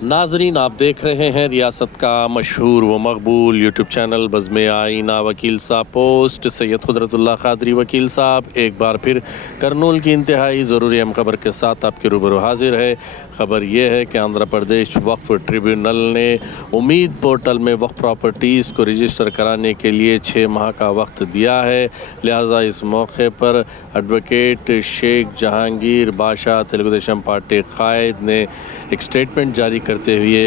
नाजरीन, आप देख रहे हैं रियासत का मशहूर व मकबूल यूट्यूब चैनल बज़्म आईना वकील साहब पोस्ट। सैयद कुदरतुल्लाह क़ादरी वकील साहब एक बार फिर करनूल की इंतहाई ज़रूरी अहम खबर के साथ आपके रूबरू हाजिर है। ख़बर यह है कि आंध्र प्रदेश वक्फ़ ट्रिब्यूनल ने उम्मीद पोर्टल में वक्फ़ प्रॉपर्टीज़ को रजिस्टर कराने के लिए 6 माह का वक्त दिया है। लिहाजा इस मौके पर एडवोकेट शेख जहांगीर बादशाह तेलुगु देशम पार्टी कायद ने एक स्टेटमेंट जारी करते हुए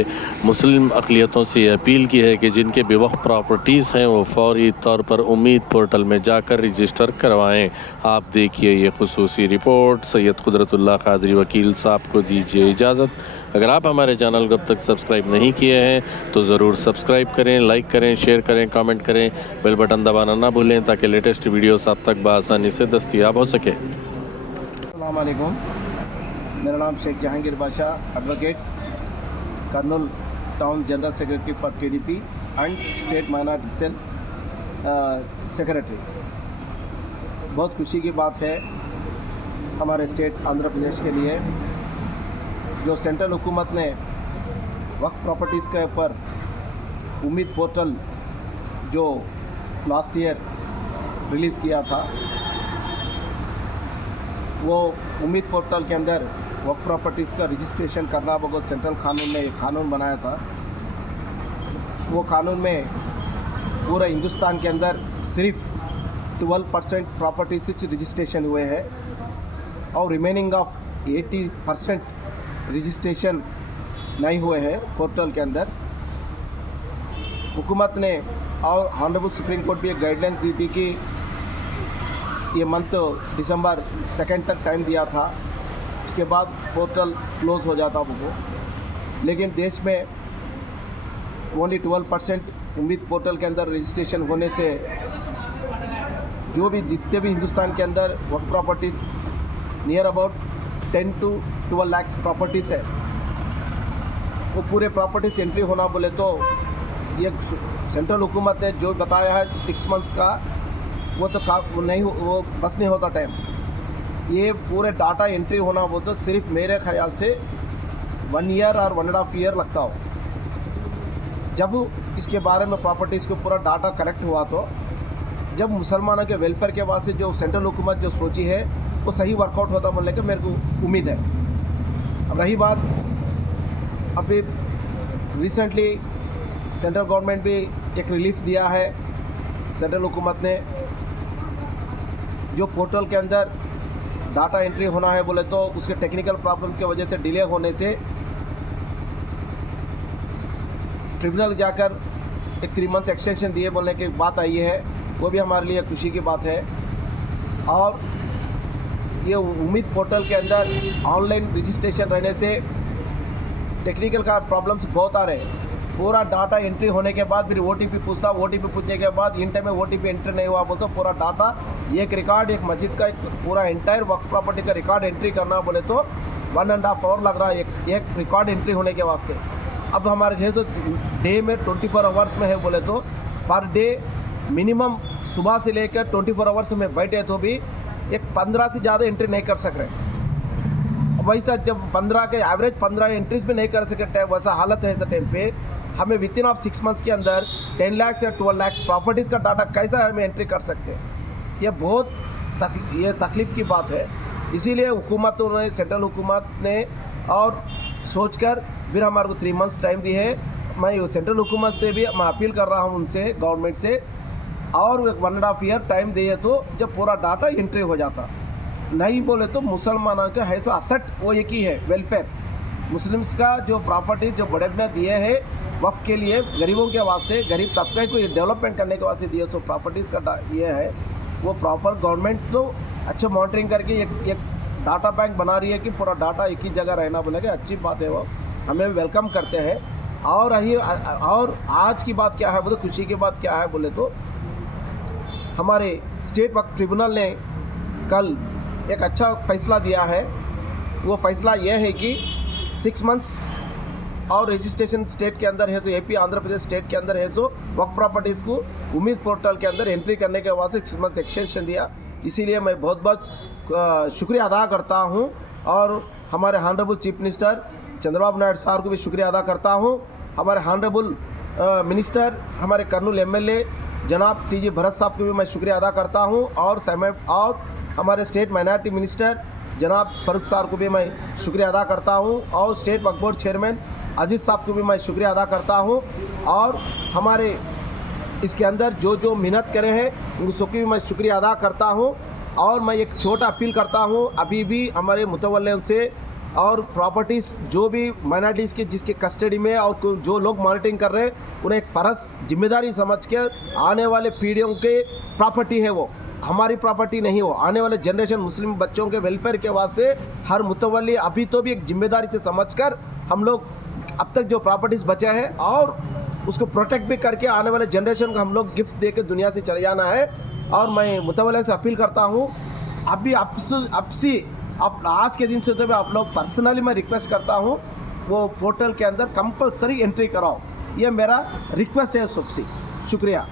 मुस्लिम अक़लियतों से अपील की है कि जिनके भी वक्फ़ प्रॉपर्टीज़ हैं वो फ़ौरी तौर पर उम्मीद पोर्टल में जाकर रजिस्टर करवाएं। आप देखिए ये खुसूसी रिपोर्ट। सैयद कुदरतुल्लाह क़ादरी वकील साहब को दीजिए इजाज़त। अगर आप हमारे चैनल को अब तक सब्सक्राइब नहीं किए हैं तो ज़रूर सब्सक्राइब करें, लाइक करें, शेयर करें, कमेंट करें, बेल बटन दबाना ना भूलें ताकि लेटेस्ट वीडियोस आप तक बआसानी से दस्तयाब हो सके। अस्सलाम वालेकुम, मेरा नाम Sheikh Jahangir Badshah, advocate, Kurnool town general secretary for TDP and state minority cell secretary. बहुत खुशी की बात है हमारे स्टेट आंध्र प्रदेश के लिए, जो सेंट्रल हुकूमत ने वक्फ प्रॉपर्टीज़ के ऊपर उम्मीद पोर्टल जो लास्ट ईयर रिलीज़ किया था, वो उम्मीद पोर्टल के अंदर वक्फ प्रॉपर्टीज़ का रजिस्ट्रेशन करना बगैर सेंट्रल कानून ने एक कानून बनाया था। वो कानून में पूरे हिंदुस्तान के अंदर सिर्फ 12% प्रॉपर्टीज रजिस्ट्रेशन हुए हैं और रिमेनिंग ऑफ 80% रजिस्ट्रेशन नहीं हुए हैं पोर्टल के अंदर। हुकूमत ने और ऑनरेबल सुप्रीम कोर्ट भी एक गाइडलाइन दी थी कि ये मंथ दिसंबर 2 तक टाइम दिया था, उसके बाद पोर्टल क्लोज़ हो जाता वो। लेकिन देश में ओनली 12% उम्मीद पोर्टल के अंदर रजिस्ट्रेशन होने से जो भी जितने भी हिंदुस्तान के अंदर वक्फ properties near about 10 to 12 lakh properties है, वो पूरे प्रॉपर्टीज़ एंट्री होना बोले तो ये सेंट्रल हुकूमत ने जो बताया है 6 मंथ्स का, वो तो नहीं, वो बस नहीं होता टाइम। ये पूरे डाटा एंट्री होना वो तो सिर्फ मेरे ख्याल से 1 ईयर और 1.5 ईयर लगता हो। जब इसके बारे में प्रॉपर्टीज़ को पूरा डाटा कलेक्ट हुआ तो जब मुसलमानों के वेलफेयर के वास्ते जो सेंट्रल हुकूमत जो सोची है वो सही वर्कआउट होता बोलने का मेरे को उम्मीद है। अब रही बात, अभी रिसेंटली सेंट्रल गवर्नमेंट भी एक रिलीफ दिया है। सेंट्रल हुकूमत ने जो पोर्टल के अंदर डाटा एंट्री होना है बोले तो उसके टेक्निकल प्रॉब्लम की वजह से डिले होने से ट्रिब्यूनल जाकर एक 3 मंथ्स एक्सटेंशन दिए बोलने की बात आई है, वो भी हमारे लिए खुशी की बात है। और ये उम्मीद पोर्टल के अंदर ऑनलाइन रजिस्ट्रेशन रहने से टेक्निकल का प्रॉब्लम्स बहुत आ रहे हैं। पूरा डाटा एंट्री होने के बाद फिर OTP पूछता, OTP पूछने के बाद इन टाइम में OTP एंट्री नहीं हुआ बोलते पूरा डाटा एक रिकॉर्ड, एक मस्जिद का एक पूरा एंटायर वक्फ प्रॉपर्टी का रिकॉर्ड एंट्री करना बोले तो 1.5 आवर लग रहा है एक रिकॉर्ड एंट्री होने के वास्ते। अब हमारे घर से डे में 24 आवर्स में है बोले तो पर डे मिनिमम सुबह से लेकर 24 आवर्स में बैठे तो भी एक 15 से ज़्यादा एंट्री नहीं कर सक रहे। वैसा जब 15 के एवरेज 15 एंट्रीज भी नहीं कर सके, वैसा हालत है इस टाइम पे हमें विथिन ऑफ 6 मंथ्स के अंदर 10 लाख या 12 लाख प्रॉपर्टीज़ का डाटा कैसा हमें एंट्री कर सकते हैं। ये बहुत तकलीफ़ की बात है। इसीलिए हुकूमतों ने, सेंट्रल हुकूमत ने और सोचकर फिर हमारे को 3 मंथ्स टाइम दी है। मैं सेंट्रल हुकूमत से भी मैं अपील कर रहा हूँ उनसे, गवर्नमेंट से, और 1.5 ईयर टाइम दिए तो जब पूरा डाटा एंट्री हो जाता। नहीं बोले तो मुसलमानों का है सो असट वो एक ही है, वेलफेयर मुस्लिम्स का जो प्रॉपर्टी जो बड़े बड़े दिए हैं वक्फ के लिए, गरीबों के वास्ते, गरीब तबके को डेवलपमेंट करने के वास्ते दिए, सो प्रॉपर्टीज़ का ये है वो प्रॉपर गवर्नमेंट तो अच्छा मॉनिटरिंग करके एक डाटा बैंक बना रही है कि पूरा डाटा एक ही जगह रहना बोलेगा, अच्छी बात है, वो हमें वेलकम करते हैं। और आज की बात क्या है बोले, खुशी की बात क्या है बोले तो हमारे स्टेट वक्फ ट्रिब्यूनल ने कल एक अच्छा फ़ैसला दिया है। वो फ़ैसला यह है कि 6 मंथ्स और रजिस्ट्रेशन स्टेट के अंदर है सो AP आंध्र प्रदेश स्टेट के अंदर है सो वक्फ प्रॉपर्टीज़ को उम्मीद पोर्टल के अंदर एंट्री करने के वास्ते 6 मंथ्स एक्सटेंशन दिया। इसीलिए मैं बहुत बहुत शुक्रिया अदा करता हूँ। और हमारे honourable chief minister Chandrababu Naidu साहब को भी शुक्रिया अदा करता हूँ। हमारे हॉनरेबल मिनिस्टर हमारे कर्नूल एमएलए जनाब टीजी भरत साहब को भी मैं शुक्रिया अदा करता हूँ। और हमारे स्टेट माइनॉरिटी मिनिस्टर जनाब फारूक साहब को भी मैं शुक्रिया अदा करता हूँ। और स्टेट वक्फ बोर्ड चेयरमैन अजीज़ साहब को भी मैं शुक्रिया अदा करता हूँ। और हमारे इसके अंदर जो मेहनत करे हैं उन सबकी भी मैं शुक्रिया अदा करता हूँ। और मैं एक छोटा अपील करता हूँ अभी भी हमारे मुतवल्लियों से और प्रॉपर्टीज़ जो भी माइनॉरिटीज़ के जिसके कस्टडी में और जो लोग मॉनिटरिंग कर रहे हैं उन्हें एक फ़र्ज़ जिम्मेदारी समझ कर आने वाले पीढ़ियों के प्रॉपर्टी है, वो हमारी प्रॉपर्टी नहीं, वो आने वाले जनरेशन मुस्लिम बच्चों के वेलफेयर के वास्ते हर मुतवल्ली अभी तो भी एक जिम्मेदारी से समझकर हम लोग अब तक जो प्रॉपर्टीज़ बचा है और उसको प्रोटेक्ट भी करके आने वाले जनरेशन को हम लोग गिफ्ट दे के दुनिया से चले जाना है। और मैं मुतवल्लियों से अपील करता हूँ अभी आपसे आज के दिन से तो आप लोग पर्सनली मैं रिक्वेस्ट करता हूँ वो पोर्टल के अंदर कंपलसरी एंट्री कराओ, ये मेरा रिक्वेस्ट है सबसे। शुक्रिया।